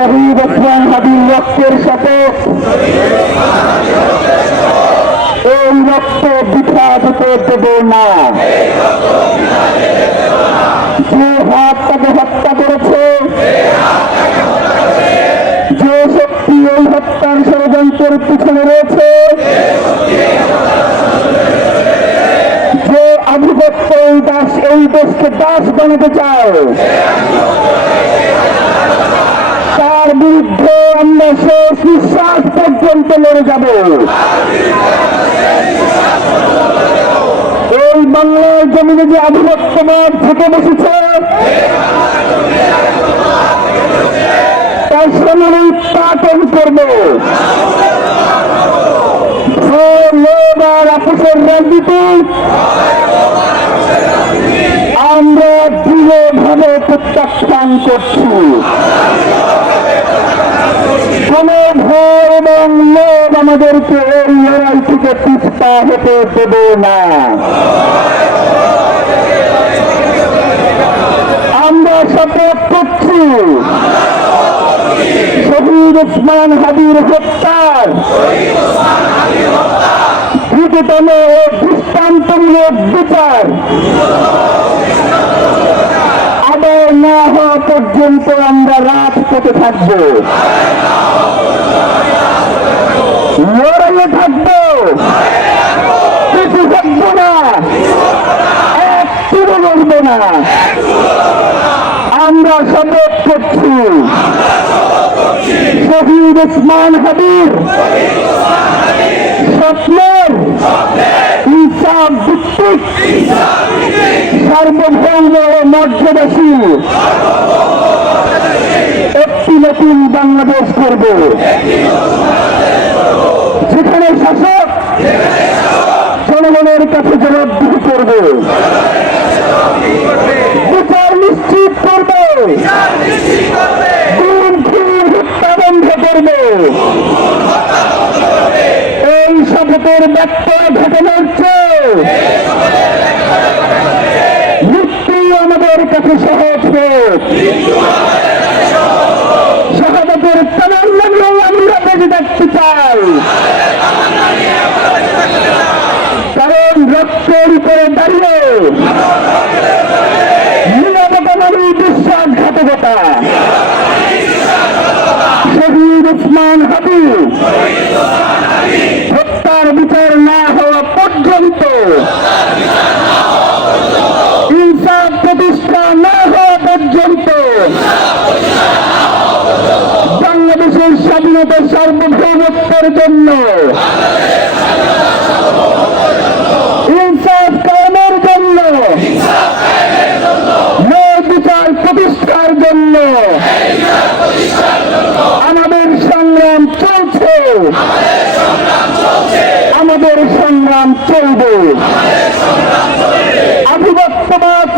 শহীদ ওসমান হাদির রক্তের সাথে এই রক্ত বৃথা যেতে দেব না। যে হাত তাকে হত্যা করেছে, যে শক্তি এই হত্যার ষড়যন্ত্রের পিছনে রয়েছে, যে আধিপত্য এই দেশকে দাস বানাতে চায়, তার বিরুদ্ধে আমরা শেষ নিঃশ্বাস পর্যন্ত লড়ে যাব। এই বাংলার জমিনে যে আধিপত্যবাদ থেকে বসেছে, তার সামনে উৎপাদন করবো। আপোষের রাজনীতি আমরা দৃঢ়ভাবে প্রত্যাখ্যান করছি। কোন ভয় এবং লোভ আমাদেরকে এই লড়াই থেকে পিছপা হতে দেব না। আমরা শপথ করছি শহীদ ওসমান হাদির হত্যার দ্রুততম ও দৃষ্টান্তমূলক বিচার আদায় না হওয়া পর্যন্ত আমরা রাজপথে থাকবো, লড়াইয়ে থাকবো, কিছু থাকবো না, একটু লড়বো না। আমরা শপথ করছি শহীদ ওসমান হাদির স্বপ্নের ইনসাফ ভিত্তিক সার্বভৌম ও মর্যাদাশীল একটি নতুন বাংলাদেশ করব, যেখানে শাসক জনগণের কাছে জবাবদিহি করবে, বিচার নিশ্চিত করবে, খুন হত্যা বন্ধ করবে। এই শপথের ব্যাখ্যা ঘটনার চেয়ে মৃত্যু আমাদের কাছে সহজ হোক। শাহাদাতের তামান্না নিয়ে আমরা বেঁচে থাকতে চাই, কারণ রক্তের উপরে দাঁড়িয়ে নিরাপত্তা মানে বিশ্বাসঘাতকতা। শহীদ ওসমান হাদি হত্যার বিচার না হওয়া পর্যন্ত, ইনসাফ প্রতিষ্ঠা না হওয়া পর্যন্ত বাংলাদেশের স্বাধীনতা সার্বভৌমত্বের জন্য, ইনসাফ কায়েমের জন্য, ন্যায় বিচার প্রতিষ্ঠার জন্য আমাদের সংগ্রাম চলছে, আমাদের সংগ্রাম চলবে। আধিপত্যবাদ